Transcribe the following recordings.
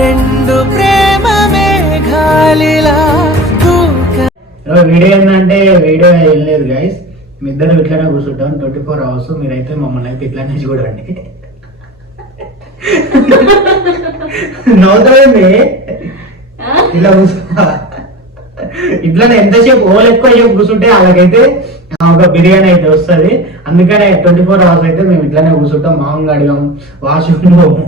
రెండు ప్రేమ వీడియో ఏంటంటే వీడియో ఏం లేదు గైస్ మీ ఇద్దరు ఇట్లానే కూర్చుంటాం ట్వంటీ ఫోర్ అవర్స్ మీరైతే మమ్మల్ని అయితే ఇట్లానే చూడండి. నవ్వుతుంది ఇలా కూర్చో. ఇట్లానే ఎంతసేపు ఓలు ఎక్కువ కూర్చుంటే అలాగైతే ఒక బిర్యానీ అయితే వస్తుంది. అందుకనే ట్వంటీ ఫోర్ అవర్స్ అయితే మేము ఇట్లానే కూర్చుంటాం మామూలుగా అడిగాం వాష్రూమ్ పోము.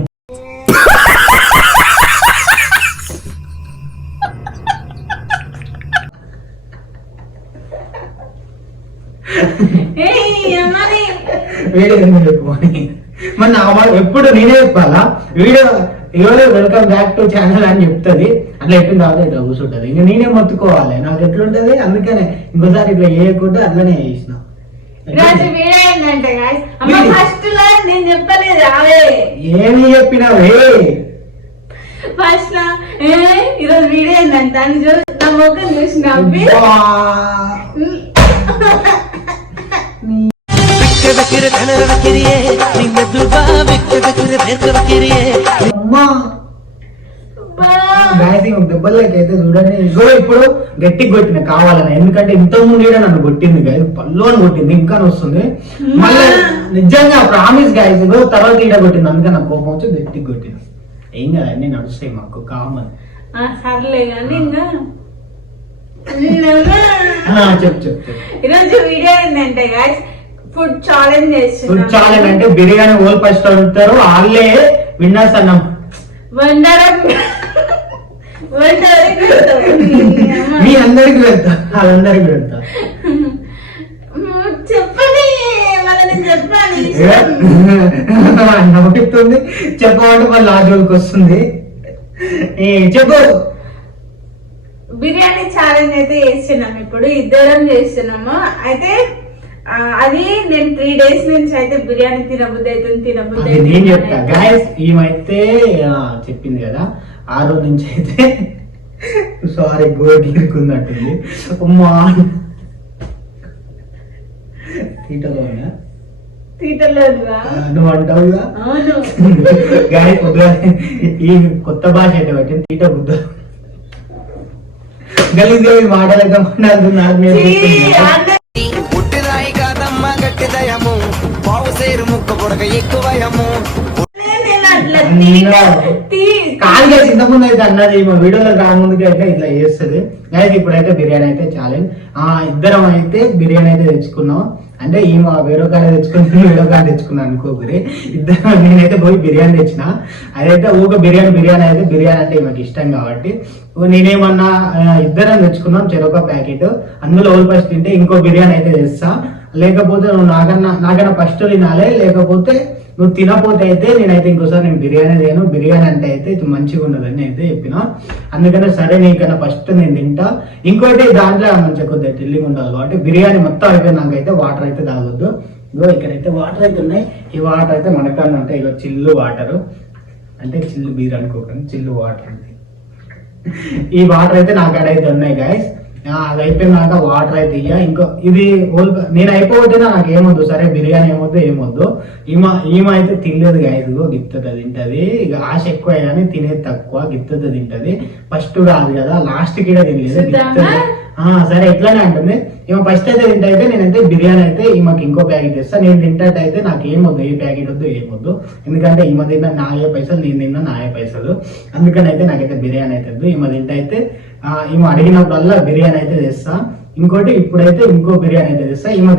వీడియో ఎందుకు చెప్పుకొని మరి ఎప్పుడు నేనే చెప్పాలా? వీడియో ఎవరో వెల్కమ్ బ్యాక్ టు ఛానల్ అని చెప్తుంది. అట్లా ఎప్పుడు తర్వాత ఇట్లా కూర్చుంటది. ఇంకా నేనే మొత్తుకోవాలి. నాకు ఎట్లుంటది? అందుకనే ఇంకోసారి ఇట్లా చేయకుండా అట్లనే చేసిన. ఏమి చెప్పినావే ఫస్ట్ ఈరోజు వీడియో ఏంటంటే నా ముఖం చూసి నవ్వి. మ్యాక్సిమం అయితే చూడండి. ఇగో ఇప్పుడు గట్టిగా కొట్టిన కావాలని. ఎందుకంటే ఇంత ముందు కూడా నన్ను కొట్టింది గాయ పళ్ళు అని కొట్టింది. ఇంకా వస్తుంది మళ్ళీ నిజంగా ప్రామిస్ గాయస్ ఇగో తర్వాత ఈడ కొట్టింది. అందుకే నాకు కోపం వచ్చి గట్టిగా కొట్టింది. ఏం కదా అన్ని నడుస్తాయి మాకు. కామన్. ఆ, సర్లే కానీ ఇంకా. చెప్పు చెప్పు ఈరోజు వీడియో ఏంటంటే గాయస్ ఫుడ్ ఛాలెంజ్ ఫుడ్ చేస్తున్నాం ఛాలెంజ్ అంటే బిర్యానీ ఓల్ ఫస్ట్ అడుగుతారు వాళ్ళే విన్నర్స్ అన్నాం. వండడం. మీ అందరికి వెళ్తా వాళ్ళందరికి వెళ్తా చెప్పని మళ్ళీ నేను చెప్పాలి. నవ్వుతుంది. చెప్పమంటే మళ్ళీ ఆ జోలికి వస్తుంది. ఏ, చెప్పు. బిర్యానీ ఛాలెంజ్ అయితే చేస్తున్నాం ఇప్పుడు. ఇద్దరం చేస్తున్నాము. అయితే అది నేను త్రీ డేస్ నుంచి అయితే బిర్యానీ తినబుద్ధి అవుతుంది తినబుద్ధి అది నేను అవుతుంది చెప్తా గాయస్ ఈమైతే ఆ, చెప్పింది కదా ఆ రోజు నుంచి అయితే సారీ గోడ్ ఇరుకున్నట్టుంది అమ్మా. తీటలోనా నువ్వు అంటావుగా గాయ ఈ కొత్త భాష అయితే పెట్టింది తీట బుద్ధ గలీజ్గా ఈ కాదమ్మ గట్టిదయము పావు సేరు ముక్క పొడక ఎక్కువయము నేను అట్లా కాలుగా అయితే అన్నది మా వీడియోలో రాముందుకి అయితే ఇట్లా చేస్తుంది. అయితే ఇప్పుడైతే బిర్యానీ అయితే ఛాలెంజ్ ఆ ఇద్దరం అయితే బిర్యానీ అయితే తెచ్చుకున్నాం. అంటే ఈమె వేరే కాడ తెచ్చుకుని వేరే కాడ తెచ్చుకున్నాను అనుకోకరి. ఇద్దరం నేనైతే పోయి బిర్యానీ తెచ్చిన. అదైతే ఊక బిర్యానీ బిర్యానీ అయితే బిర్యానీ అంటే ఈమెకి ఇష్టం కాబట్టి. నేనేమన్నా ఇద్దరం తెచ్చుకున్నాం చెరొక ప్యాకెట్. అందులో ఓల్ ఫస్ట్ తింటే ఇంకో బిర్యానీ అయితే తెస్తా. లేకపోతే నువ్వు నాకన్నా నాకన్నా ఫస్ట్ తినాలి లేకపోతే నువ్వు తినపోతే అయితే నేనైతే ఇంకోసారి నేను బిర్యానీ తిను బిర్యానీ అంటే అయితే ఇది మంచిగా ఉండదని అయితే చెప్పిన. అందుకనే సరే నీకన్నా ఫస్ట్ నేను తింటా. ఇంకోటి దాంట్లో మంచిగా కొద్దిగా థ్రిల్లింగ్ ఉండాలి కాబట్టి బిర్యానీ మొత్తం అయిపోయినాకైతే వాటర్ అయితే తాగొద్దు. ఇగో ఇక్కడైతే వాటర్ అయితే ఉన్నాయి. ఈ వాటర్ అయితే మనకన్నా ఉంటాయి ఇగో చిల్లు వాటర్ అంటే చిల్లు బీర్ అనుకోకండి చిల్లు వాటర్ అంటే ఈ వాటర్ అయితే నా కాడ అయితే ఉన్నాయి గాయస్ అది అయిపోయినాక వాటర్ అయితే ఇయ్య. ఇంకో ఇది నేను అయిపోతేనే నాకు ఏమొద్దు. సరే బిర్యానీ ఏమొద్దు ఏమొద్దు. ఈమె ఈమె అయితే తినలేదు గాయస్ గిత్తత తింటది. ఇక ఆశ ఎక్కువ కానీ తినేది తక్కువ గిత్తత తింటది. ఫస్ట్ కాదు కదా లాస్ట్ కిడ తినలేదు సరే ఎట్లానే అంటుంది. ఈమె ఫస్ట్ అయితే తింటే అయితే నేనైతే బిర్యానీ అయితే ఈమెకి ఇంకో ప్యాకెట్ ఇస్తాను నేను తింటే అయితే నాకు ఏమొద్దు ఏ ప్యాకెట్ వద్దు ఏమొద్దు. ఎందుకంటే ఈమె తిన్న నాయే పైసలు నేను తిన్న నాయే పైసలు. అందుకని అయితే నాకైతే బిర్యానీ అయితే ఈమె తింటే అయితే ఈమె అడిగినప్పుడల్లా బిర్యానీ అయితే తెస్తా. ఇంకోటి ఇప్పుడైతే ఇంకో బిర్యానీ అయితే తెస్తా. ఈమె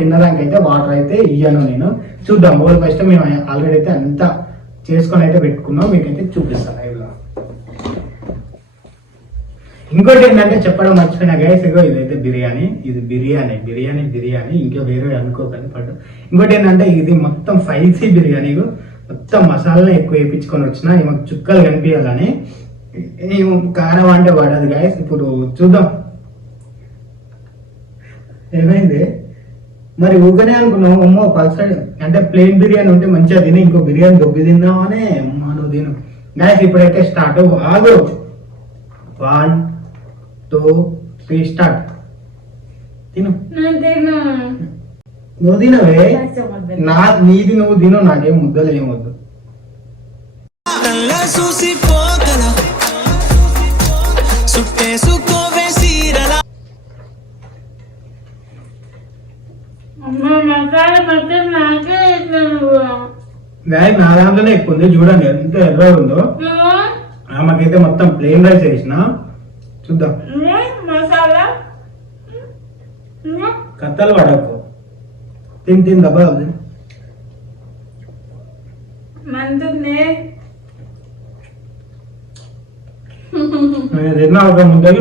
అయితే వాటర్ అయితే ఇయ్యాను నేను. చూద్దాం ఓల్ ఫస్ట్ మేము ఆల్రెడీ అయితే అంతా చేసుకొని అయితే పెట్టుకున్నాం. మీకైతే చూపిస్తాను లైవ్లో. ఇంకోటి ఏంటంటే చెప్పడం మర్చిపోయినా గైస్ ఇగో ఇదైతే బిర్యానీ. ఇది బిర్యానీ బిర్యానీ బిర్యానీ. ఇంకా వేరే అనుకోకండి బట్ ఇంకోటి ఏంటంటే ఇది మొత్తం ఫైసీ బిర్యానీ మొత్తం మసాలా ఎక్కువ వేయించుకొని వచ్చిన. మాకు చుక్కలు కనిపించాలని. ఏమో కారం అంటే పడదు గైస్ ఇప్పుడు చూద్దాం. ఏమైంది? మరి ఊకనే అనుకున్నాం అమ్మో పల్సర్ అంటే ప్లేన్ బిర్యానీ ఉంటే మంచిగా తిని ఇంకో బిర్యానీ దొబ్బి తిందామనే అమ్మా నువ్వు తిను. గాయస్ ఇప్పుడైతే స్టార్ట్ ఆగు. వన్ టూ త్రీ స్టార్ట్ తిను. నేను తిను. నువ్వు తినవే. నా నీది నువ్వు తిను నాకేం ముద్దలు ఏమొద్దు చూసి పోగల సీరల గాయ నా దాంట్లోనే ఎక్కువ ఉంది. చూడండి ఎంత ఎర్రగా ఉందో. ఆమెకైతే మొత్తం ప్లేన్ రైస్ వేసిన చూద్దాం. మసాలా? కత్తలు పడకు తిని తిని దెబ్బ మంతుంది నేను తిన్న ఒక ముద్దకి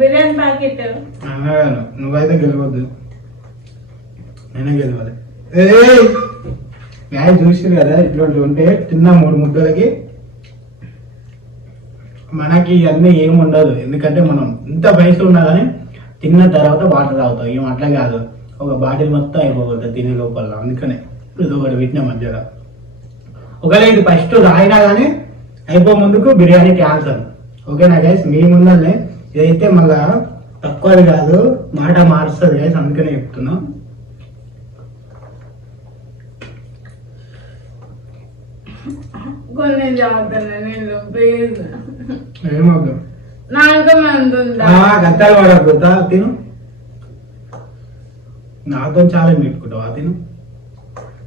బిర్యానీ ప్యాకెట్. అన్నగాను నువ్వైతే గెలవద్దు. నేనే గెలవాలి. గాయ చూసిరు కదా ఇట్లాంటి ఉంటే తిన్న మూడు ముద్దలకి. మనకి అన్నీ ఏమి ఉండదు ఎందుకంటే మనం ఇంత వయసు ఉన్నా కానీ తిన్న తర్వాత వాటర్ తాగుతాం. ఏం అట్లా కాదు. ఒక బాటిల్ మొత్తం అయిపోతుంది తినే లోపల. అందుకనే ఇది ఒకటి పెట్టిన మధ్యలో ఒకవేళ ఇది ఫస్ట్ రాయినా కానీ అయిపో ముందుకు బిర్యానీ క్యాన్సల్ ఓకేనా గైస్ మీ ముందరనే ఇదైతే మళ్ళా తక్కువది కాదు. మాట మారుస్తుంది గైస్ అందుకనే చెప్తున్నాం. కొన్ని జాగ్రత్తలు ప్లీజ్ గత్తాలు పడకపోతా తిను. నాతో చాలా పెట్టుకుంటావా తిను.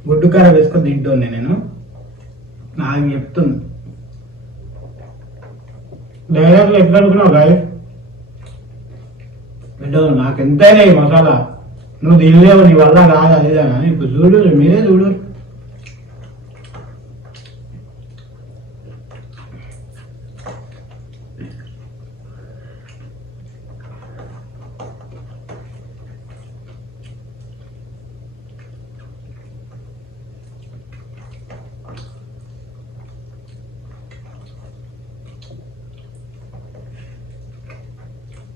గుడ్డు కార వేసుకొని తింటుంది నేను. నాకు చెప్తుంది. డైరెక్ట్ ఎట్లా అనుకున్నావు గాయ? పెట్టదు నాకు ఎంతైనా ఈ మసాలా. నువ్వు తినలేవు నీ వల్ల కాదు అది ఇది అని. ఇప్పుడు చూడు మీరే చూడు ఏమైంది కొన్ని పుణ్యం పెట్టలేదురా. మరి ఓడిపోయిందా ఓడిపోయినా మొత్తం ఒకటి బుక్ తర్వాత తర్వాత అట్లుండదు తిను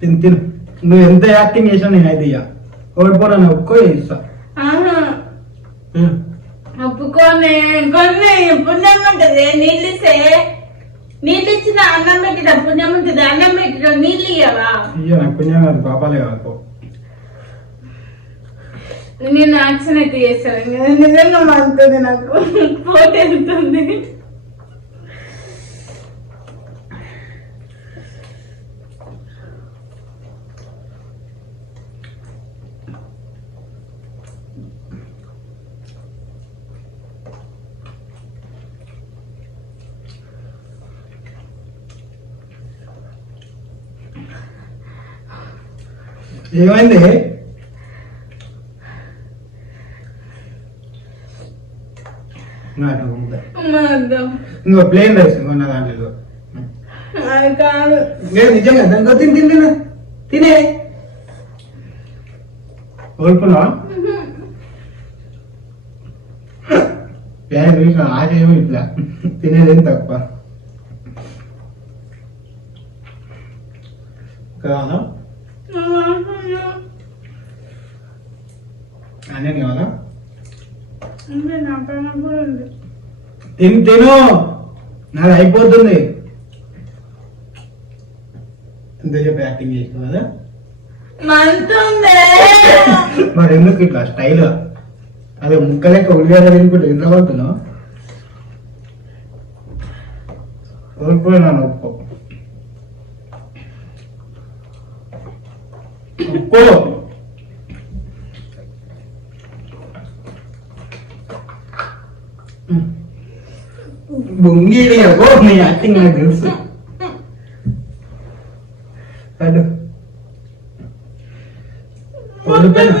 తిను నువ్వు ఎంత యాక్టింగ్ చేసినా నేనైతే ఇయ్య ఓడిపోయినా ఒక్కో ఇస్తా ఆహా. తిను. ఒప్పుకోనే కొన్ని పుణ్యం ఉంటది. నీళ్ళు ఇస్తే నీళ్ళు ఇచ్చిన అన్నం పెట్టిన పుణ్యం ఉంటుంది. అన్నం పెట్టిన నీళ్ళు ఇయ్యవా? నాకు పుణ్యం కాదు పాపాలే కాదు. నేను యాక్షన్ అయితే చేస్తాను నిజంగా మంతుంది నాకు. పోటీ వెళ్తుంది. ఏమైంది నాకు ఉందా. మందం ఇంకో ప్లేన్ రైస్ ఇంకో నా దాంట్లో అది కాదు లేదు నిజంగా దాంట్లో తిని తిని తిను తినే ఓడిపోయినా పేరు చూసిన ఆశ ఏమో ఇట్లా తినేదేం తక్కువ కావాలా అన్నీ కావాలా తిని తిను. నాది అయిపోతుంది. ఎంత చెప్పి యాక్టింగ్ కదా? మంతుంది. మరి ఎందుకు ఇట్లా స్టైల్ అదే ముక్క లెక్క ఉల్లిగడ్డ తినుకుంటే ఎంత పడుతున్నావు? కోల్పోయినాను ఒప్పుకో. ఒప్పుకో. బొంగి అబ్బో నీ యాక్టింగ్ నాకు తెలుసు అడు ఓడిపోయినా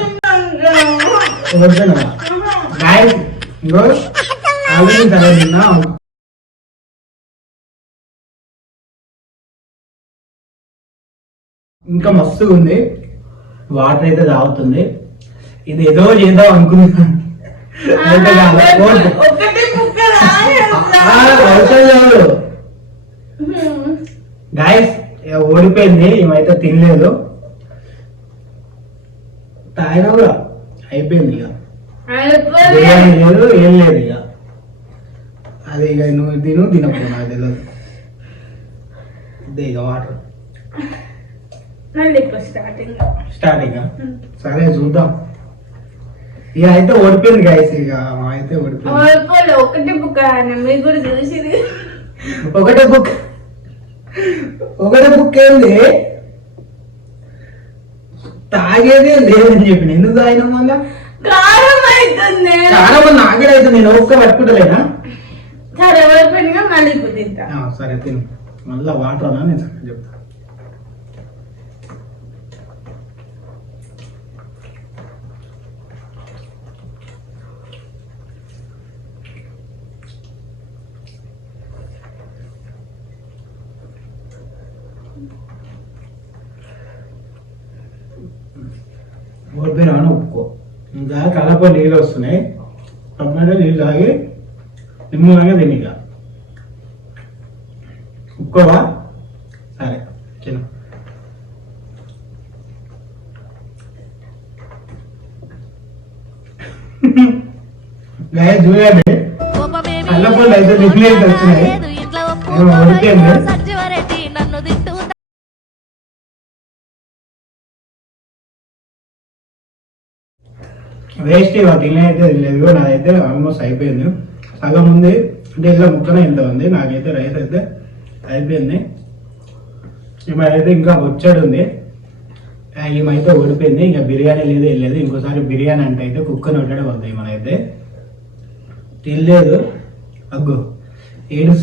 ఆల్రెడీ సరే ఇంకా మస్తుగా ఉంది. వాటర్ అయితే తాగుతుంది. ఇది ఏదో చేద్దాం అనుకున్నాను. గాయస్ ఓడిపోయింది ఏమైతే తినలేదు. తాగినా కూడా అయిపోయింది ఇక. లేదు ఏం లేదు ఇక. అది ఇక నువ్వు తిను తినప్పుడు నాకు తెలియదు ఇక వాటర్. స్టార్టింగ్ సరే చూద్దాం. ఇక అయితే ఓడిపోయింది గాయస్ ఇక. అయితే ఓడిపోయింది. ఒకటి బుక్ మీకు కూడా చూసింది. ఒకటే బుక్ ఒకటే బుక్ ఏంది? తాగేదే లేదని చెప్పి ఎందుకు తాగినాం మళ్ళా? కారం అవుతుంది మంది నాగడే అయితే నేను ఒక్క పట్టుకుంటలేనా సరే ఓడిపోయినగా మళ్ళీ తింటా. సరే తిను. మళ్ళా వాటర్ నేను సంగతి చెప్తా ఓడిపోయినా అని ఒప్పుకో ఇంకా కలప నీళ్ళు వస్తున్నాయి టమాటో నీళ్ళు తాగి నిమ్మలంగా తినిక ఒప్పుకోవా సరే చిన్న గాయ చూడండి అల్లపల్లి అయితే నిప్పులు అయితే వచ్చినాయి ఏమో వేస్ట్ ఇక తినే అయితే లేదు నాదైతే ఆల్మోస్ట్ అయిపోయింది. సగం ఉంది అంటే ఇలా ముక్కనే ఇంత ఉంది నాకైతే రైస్ అయితే అయిపోయింది. ఈమె ఇంకా వచ్చాడు ఉంది. ఈమైతే ఓడిపోయింది ఇంకా బిర్యానీ లేదు వెళ్ళలేదు ఇంకోసారి బిర్యానీ అంటే అయితే కుక్కని ఉంటాడే వద్దు ఈమెనైతే తినలేదు అగ్గు ఏడు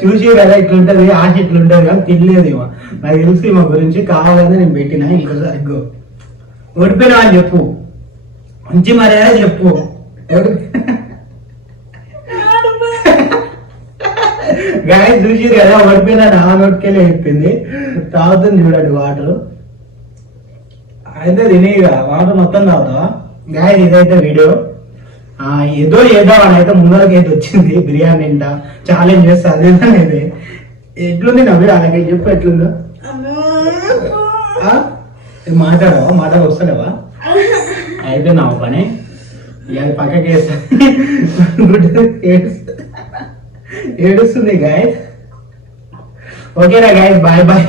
చూసి కదా ఇట్లుంటుంది ఆశ ఇట్లుంటది కానీ తినలేదు ఇవ నాకు తెలుసు మా గురించి కావాలని నేను పెట్టిన ఇంకోసారి అగ్గు. ఓడిపోయినా అని చెప్పు. మంచి మర్యాద చెప్పు. గాయ చూసి కదా ఓడిపోయినా నా నోటికెళ్ళి చెప్పింది. తాగుతుంది చూడండి వాటర్ అయితే తినేగా వాటర్ మొత్తం తాగుతావా? గాయ ఇదైతే వీడియో ఆ, ఏదో ఏదో అని అయితే ముందరకైతే వచ్చింది బిర్యానీ తింటా. ఛాలెంజ్ చేస్తా అదే ఎట్లుంది నవ్వి? అలాగే చెప్పు ఎట్లుందో? మాట్లాడవా? మాటలు వస్తలేవా? అయితే నా పని? ఇక పక్కకి ఏడుస్తుంది గాయస్ ఓకేనా గాయస్ బాయ్ బాయ్